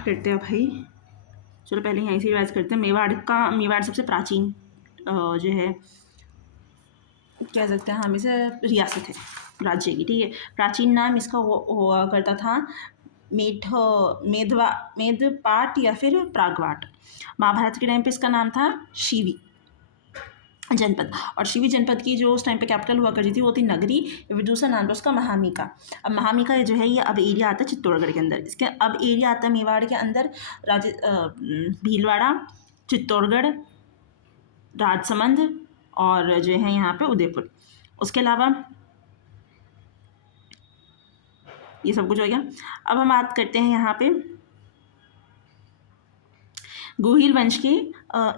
करते हैं भाई। चलो पहले यहीं से रिवाइज करते हैं। मेवाड़ सबसे प्राचीन जो है कह सकते हैं हम इसे रियासत है राज्य की, ठीक है। प्राचीन नाम इसका हुआ करता था मेदपाट या फिर प्रागवाट। महाभारत के टाइम पे इसका नाम था शिवी जनपद, और शिवी जनपद की जो उस टाइम पे कैपिटल हुआ करती थी वो थी नगरी, फिर दूसरा नाम था उसका महामिका। अब महामिका जो है ये अब एरिया आता है चित्तौड़गढ़ के अंदर, इसके अब एरिया आता है मेवाड़ के अंदर भीलवाड़ा, चित्तौड़गढ़, राजसमंद और जो है यहाँ पे उदयपुर। उसके अलावा ये सब कुछ हो गया। अब हम बात करते हैं यहाँ पे गोहिल वंश के।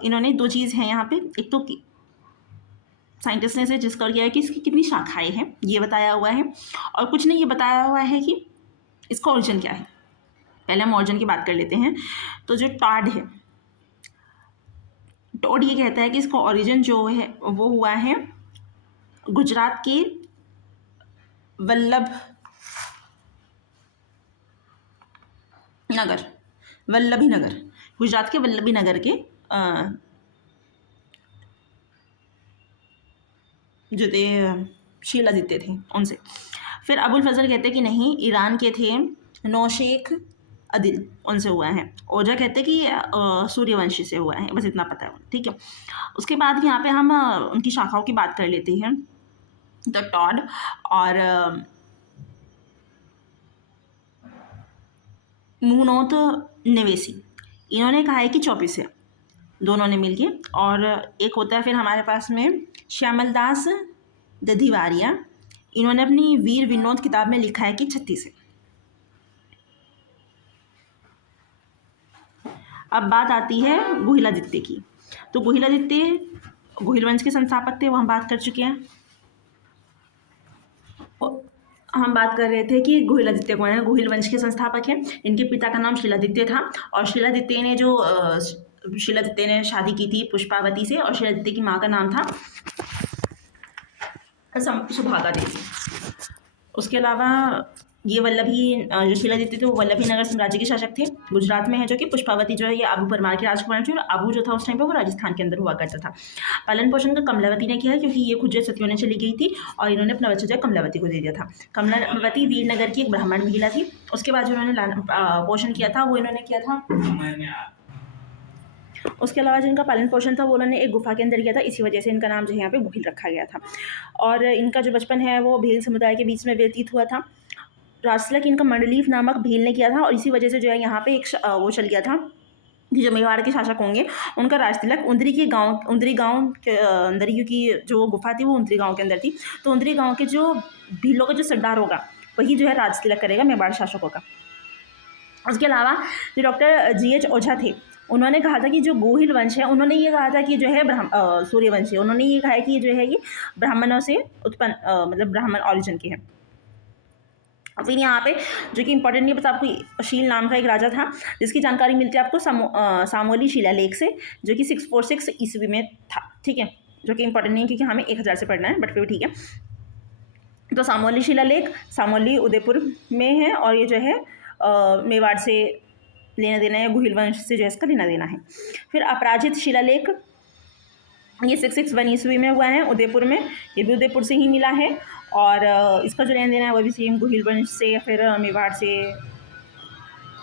इन्होंने दो चीज़ हैं यहाँ पे, एक तो साइंटिस्ट ने इसे डिस्कवर किया है कि इसकी कितनी शाखाएं हैं ये बताया हुआ है, और कुछ ने ये बताया हुआ है कि इसका ओरिजिन क्या है। पहले हम ओरिजिन की बात कर लेते हैं। तो जो टॉड है, टॉड ये कहता है कि इसका ओरिजिन जो है वो हुआ है गुजरात के वल्लभी नगर, गुजरात के वल्लभी नगर के जो थे शीलादित्य थे उनसे। फिर अबुल फजल कहते हैं कि नहीं, ईरान के थे नौशेख अदिल, उनसे हुआ है। ओझा कहते हैं कि सूर्यवंशी से हुआ है, बस इतना पता है, ठीक है। उसके बाद यहाँ पे हम उनकी शाखाओं की बात कर लेते हैं। तो टॉड और मुनोत निवेसी, इन्होंने कहा है कि 24 है, दोनों ने मिलके। और एक होता है फिर हमारे पास में श्यामलदास दधिवारिया, इन्होंने अपनी वीर विनोद किताब में लिखा है कि 36 है। अब बात आती है गोहिलादित्य की। तो गोहिलादित्य गोहिल वंश के संस्थापक थे, वो हम बात कर चुके हैं। हम बात कर रहे थे कि गोहिलादित्य कौन है। गोहिल वंश के संस्थापक हैं, इनके पिता का नाम शिलादित्य था, और शिलादित्य ने शादी की थी पुष्पावती से, और शिलादित्य की माँ का नाम था सुभागा देवी। उसके अलावा ये जो शिलादित्य थे वो वल्लभी नगर साम्राज्य के शासक थे, गुजरात में है, जो कि पुष्पावती जो है ये आबू परमार की राजकुमारी थी, और आबू जो था उस टाइम पे वो राजस्थान के अंदर हुआ करता था। पालन पोषण का कमलावती ने किया है, क्योंकि ये खुद जो सतियों ने चली गई थी और इन्होंने अपना बच्चा जो कमलावती को दे दिया था। कमलावती वीरनगर की एक ब्राह्मण महिला थी। उसके बाद जो उन्होंने पोषण किया था वो इन्होंने किया था, उसके अलावा जिनका पालन पोषण था वो उन्होंने एक गुफा के अंदर किया था, इसी वजह से इनका नाम जो है यहाँ पे गोहिल रखा गया था। और इनका जो बचपन है वो भील समुदाय के बीच में व्यतीत हुआ था। राजतिलक इनका मंडलीफ नामक भील ने किया था, और इसी वजह से जो है यहाँ पे एक वो चल गया था कि जो मेवाड़ के शासक होंगे उनका राजतिलक उंदरी गांव के अंदर, क्योंकि जो गुफा थी वो उंदरी गांव के अंदर थी, तो उंदरी गांव के जो भीलों का जो सरदार होगा वही जो है राजतिलक करेगा मेवाड़ शासकों का। उसके अलावा जो डॉक्टर GH ओझा थे, उन्होंने कहा था कि जो गोहिल वंश है, उन्होंने ये कहा था कि जो है सूर्यवंशी, उन्होंने ये कहा है कि जो है ये ब्राह्मणों से उत्पन्न मतलब ब्राह्मण ऑरिजिन के हैं। फिर यहाँ पे जो कि इंपॉर्टेंट नहीं, बस आपको शील नाम का एक राजा था जिसकी जानकारी मिलती है आपको सामोली शिलालेख से, जो कि 646 ईस्वी में था, ठीक है, जो कि इंपॉर्टेंट नहीं क्योंकि हमें 1000 से पढ़ना है, बट फिर ठीक है। तो सामोली शिलालेख सामोली उदयपुर में है, और ये जो है मेवाड़ से लेना देना है, गोहिल वंश से जो है इसका लेना देना है। फिर अपराजित शिलालेख ये 661 ईस्वी में हुआ है उदयपुर में, ये भी उदयपुर से ही मिला है, और इसका जो लेना देना है वो भी सेम गोहिल वंश से या फिर मेवाड़ से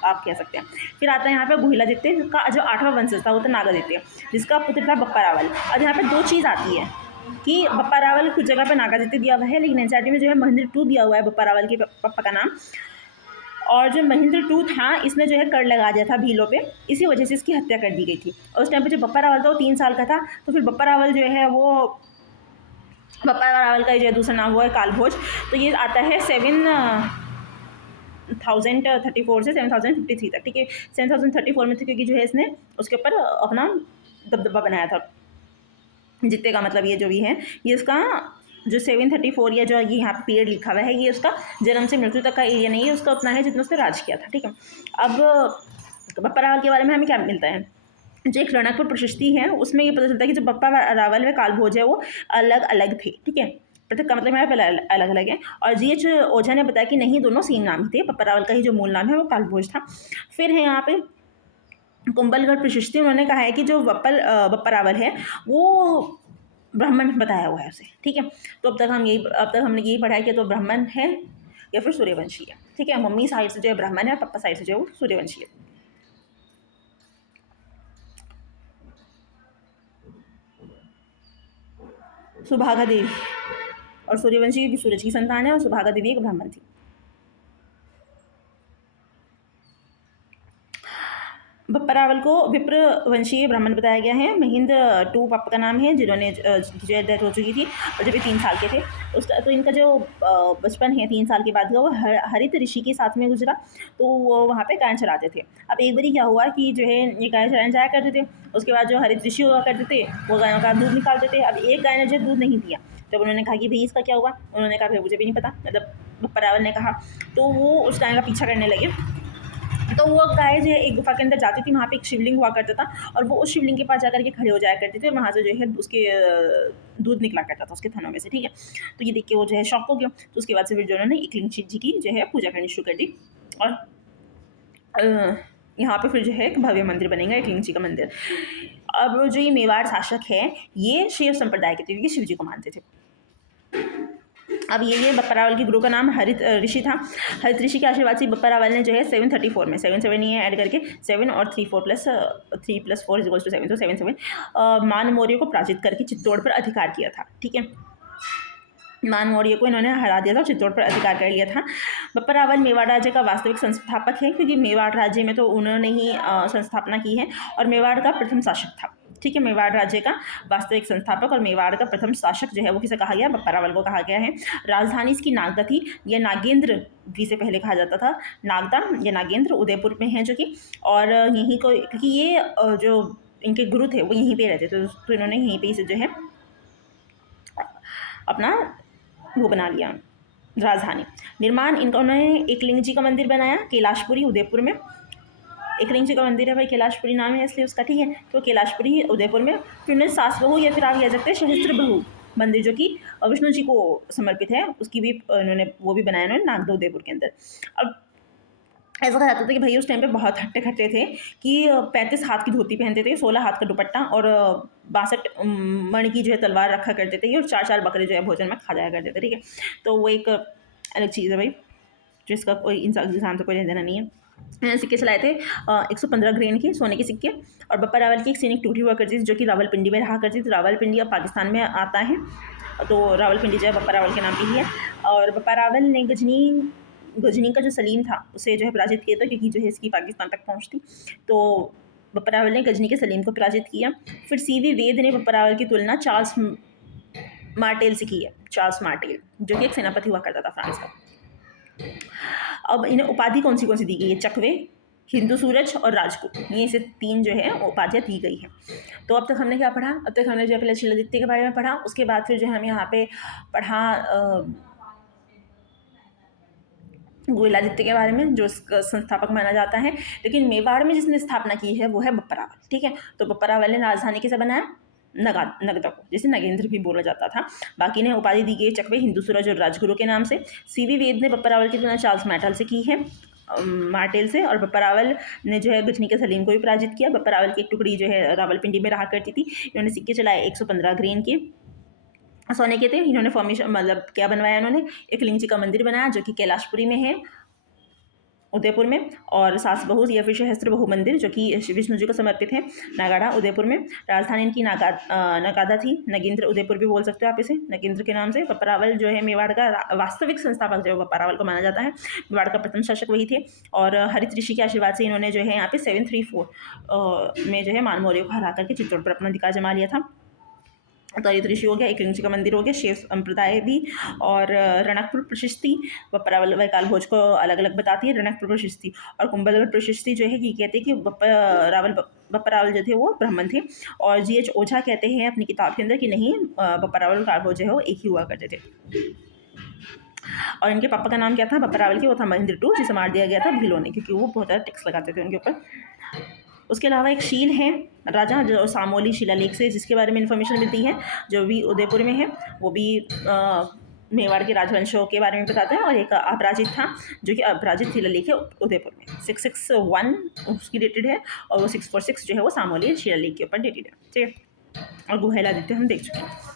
आप कह सकते हैं। फिर आता है यहाँ पे गोहिलादित्य का जो 8वां वंशज था वो था नागादित्य, जिसका पुत्र था बप्पा रावल। अब यहाँ पे दो चीज़ आती है कि बप्पा रावल कुछ जगह पे नागादित्य दिया हुआ है, लेकिन एनसीईआरटी में जो है महेंद्र II दिया हुआ है बप्पा रावल के पप्पा का नाम। और जो महेंद्र II था इसने जो है कर लगा दिया था भीलों पे, इसी वजह से इसकी हत्या कर दी गई थी। और उस टाइम पे जो बप्पा रावल था वो 3 साल का था, तो फिर बप्पा रावल जो है वो बप्पा रावल का जो है दूसरा नाम हुआ है कालभोज। तो ये आता है 7034 से 7053 तक, ठीक है। 7034 में थे क्योंकि जो है इसने उसके ऊपर अपना दबदबा बनाया था, जितने का मतलब ये जो भी है ये इसका जो 734 या जो ये यहाँ पे पीरियड लिखा हुआ है ये उसका जन्म से मृत्यु तक का एरिया नहीं है, उसका उतना है जितना उसने राज किया था, ठीक है। अब बप्पा रावल के बारे में हमें क्या मिलता है, जो एक रणकपुर प्रशस्ति है उसमें ये पता चलता है कि जो बप्पा रावल व कालभोज है वो अलग अलग थे, ठीक है। पृथक का मतलब यहाँ पे अलग अलग है। और GH ओझा ने बताया कि नहीं, दोनों सेम नाम ही थे, बप्पा रावल का ही जो मूल नाम है वो कालभोज था। फिर है यहाँ पे कुंभलगढ़ प्रशस्ति, उन्होंने कहा है कि जो बप्पा रावल है वो ब्राह्मण बताया हुआ है उसे, ठीक है। तो अब तक हमने यही पढ़ा है कि तो ब्राह्मण है या फिर सूर्यवंशी है, ठीक है। मम्मी साइड से जो है ब्राह्मण है और पापा साइड से जो है वो सूर्यवंशी है। सुभागा देवी, और सूर्यवंशी भी सूरज की संतान है और सुभागा देवी एक ब्राह्मण थी। बप्पा रावल को विप्र वंशीय ब्राह्मण बताया गया है। महेंद्र टू पापा का नाम है, जिन्होंने जो डेथ हो चुकी थी और जब ये 3 साल के थे तो इनका जो बचपन है 3 साल के बाद का वो हरित ऋषि के साथ में गुजरा। तो वो वहाँ पे गाय चराते थे। अब एक बारी क्या हुआ कि जो है ये गाय चराने जाया करते थे, उसके बाद जो हरित ऋषि हुआ करते थे वो गायों का दूध निकालते थे। अब एक गाय ने जो दूध नहीं दिया, जब उन्होंने कहा कि भाई इसका क्या हुआ, उन्होंने कहा भाई मुझे भी नहीं पता, मतलब बप्पा रावल ने कहा। तो वो उस गाय का पीछा करने लगे। तो वो गाय जो है एक गुफा के अंदर जाती थी, वहाँ पे एक शिवलिंग हुआ करता था और वो उस शिवलिंग के पास जाकर के खड़े हो जाया करते थे और वहाँ से जो है उसके दूध निकला करता था उसके थनों में से, ठीक है। तो ये देख के वो जो है शॉक हो गया। तो उसके बाद से फिर जो उन्होंने एकलिंग जी की जो है पूजा करनी शुरू कर दी और यहाँ पे फिर जो है एक भव्य मंदिर बनेगा, एकलिंग जी का मंदिर। अब जो ये मेवाड़ शासक है ये शिव संप्रदाय के थे, क्योंकि शिव जी को मानते थे। अब ये बप्पा रावल के गुरु का नाम हरित ऋषि था। हरित ऋषि के आशीर्वाद से बप्पा रावल ने जो है 734 में 7 ये ऐड करके 7 और 3 4 प्लस 3 + 4 = 7, तो 7 मान मौर्य को पराजित करके चित्तौड़ पर अधिकार किया था, ठीक है। मान मौर्य को इन्होंने हरा दिया था, चित्तौड़ पर अधिकार कर लिया था। बप्पा रावल मेवाड़ राज्य का वास्तविक संस्थापक है, क्योंकि मेवाड़ राज्य में तो उन्होंने ही संस्थापना की है और मेवाड़ का प्रथम शासक था, ठीक है। मेवाड़ राज्य का वास्तविक संस्थापक और मेवाड़ का प्रथम शासक जो है वो किसे कहा गया, बप्पा रावल को कहा गया है। राजधानी इसकी नागदा थी, यह नागेंद्र भी से पहले कहा जाता था। नागदा या नागेंद्र उदयपुर में है जो कि, और यहीं को, क्योंकि ये जो इनके गुरु थे वो यहीं पे रहते थे, तो इन्होंने यहीं पे इसे जो है अपना वो बना लिया राजधानी। निर्माण इनका, उन्होंने एकलिंग जी का मंदिर बनाया कैलाशपुरी उदयपुर में। एकलिंग जी का मंदिर है भाई, कैलाशपुरी नाम है इसलिए उसका, ठीक है। तो कैलाशपुरी उदयपुर में। फिर उन्होंने सास बहू या फिर आप कह सकते हैं सहस्त्र बहू मंदिर, जो कि विष्णु जी को समर्पित है, उसकी भी उन्होंने वो भी बनाया उन्होंने नागदा उदयपुर के अंदर। अब ऐसा कहा जाता था कि भाई उस टाइम पे बहुत हट्टे खट्टे थे कि 35 हाथ की धोती पहनते थे, 16 हाथ का दुपट्टा और 62 मण की जो है तलवार रखा करते थे और 4 बकरे जो है भोजन में खा जाया करते थे, ठीक है। तो वो एक अलग चीज़ है भाई, जिसका कोई इंसान से कोई लेना देना नहीं है। सिक्के चलाए थे 115 ग्रेन के सोने के सिक्के। और बप्पा रावल की एक सैनिक टूटी हुआ करती थी जो कि रावलपिंडी में रहा करती थी। रावलपिंडी अब पाकिस्तान में आता है, तो रावलपिंडी जो है बप्पा रावल के नाम पे ही है। और बप्पा रावल ने गजनी का जो सलीम था उसे जो है पराजित किया था, क्योंकि जो है इसकी पाकिस्तान तक पहुँच थी। तो बप्पा रावल ने गजनी के सलीम को पराजित किया। फिर CV वेद ने बप्पा रावल की तुलना चार्ल्स मार्टेल से की है। चार्ल्स मार्टेल जो कि एक सेनापति हुआ करता था फ्रांस का। अब इन्हें उपाधि कौन सी दी गई है, चकवे, हिंदू सूरज और राजपूत, ये इसे 3 जो है उपाधियाँ दी गई हैं। तो अब तक हमने क्या पढ़ा, अब तक हमने जो है पहले शिलादित्य के बारे में पढ़ा, उसके बाद फिर जो है हम यहाँ पे पढ़ा गोइलादित्य के बारे में, जो इसका संस्थापक माना जाता है। लेकिन मेवाड़ में जिसने स्थापना की है वो है बप्पा रावल, ठीक है। तो बप्पा रावल ने राजधानी कैसे बनाया, नगदा को, जिसे नगेंद्र भी बोला जाता था। बाकी ने उपाधि दी गई चकवे, हिंदू सूरज और राजगुरु के नाम से। CV वेद ने बप्पा रावल की तुलना चार्ल्स मार्टेल से की है, मार्टेल से। और बप्पा रावल ने जो है गजनी के सलीम को भी पराजित किया। बप्पा रावल की एक टुकड़ी जो है रावलपिंडी में रहा करती थी। इन्होंने सिक्के चलाए 115 ग्रेन के सोने के थे। इन्होंने फॉर्मेशन मतलब क्या बनवाया, इन्होंने एकलिंग जी का मंदिर बनाया जो कि कैलाशपुरी में है उदयपुर में। और सास बहू या फिर सहस्त्र बहू मंदिर जो कि विष्णु जी को समर्पित है, नागाड़ा उदयपुर में। राजधानी इनकी नगादा थी, नगेंद्र उदयपुर भी बोल सकते हो आप इसे, नगेंद्र के नाम से। बप्पा रावल जो है मेवाड़ का वास्तविक संस्थापक जो बप्पा रावल को माना जाता है। मेवाड़ का प्रथम शासक वही थे। और हरित ऋषि के आशीर्वाद से इन्होंने जो है यहाँ पे 734 में जो है मान मौर्य को हरा करके चित्तौड़ पर अपना अधिकार जमा लिया था। तो हरित ऋषि हो गया, एकलिंग जी का मंदिर हो गया, शिव संप्रदाय भी। और रणकपुर प्रशस्ति बप्पा रावल व कालभोज को अलग अलग बताती है, रणकपुर प्रशस्ति। और कुंभलगढ़ प्रशस्ति जो है ये कहते हैं कि बप्पा रावल जो थे वो ब्राह्मण थे। और GH ओझा कहते हैं अपनी किताब के अंदर कि नहीं, बप्पा रावल और कालभोज जो है वो एक ही हुआ करते थे। और इनके पापा का नाम क्या था बप्पा रावल के, वो था महेंद्र टू, जिसे मार दिया गया था भीलों ने, क्योंकि वो बहुत ज़्यादा टैक्स लगाते थे उनके ऊपर। उसके अलावा एक शील है राजा जो सामोली शिलालेख से जिसके बारे में इन्फॉर्मेशन मिलती है, जो भी उदयपुर में है, वो भी मेवाड़ के राजवंशों के बारे में बताता है, और एक अपराजित था जो कि अपराजित शिलालेख है उदयपुर में। 661 उसकी डेटेड है, और वो 646 जो है वो सामोली शिलालेख के ऊपर डेटेड है। ठीक है, और गुहेलादित्य हम देख चुके हैं।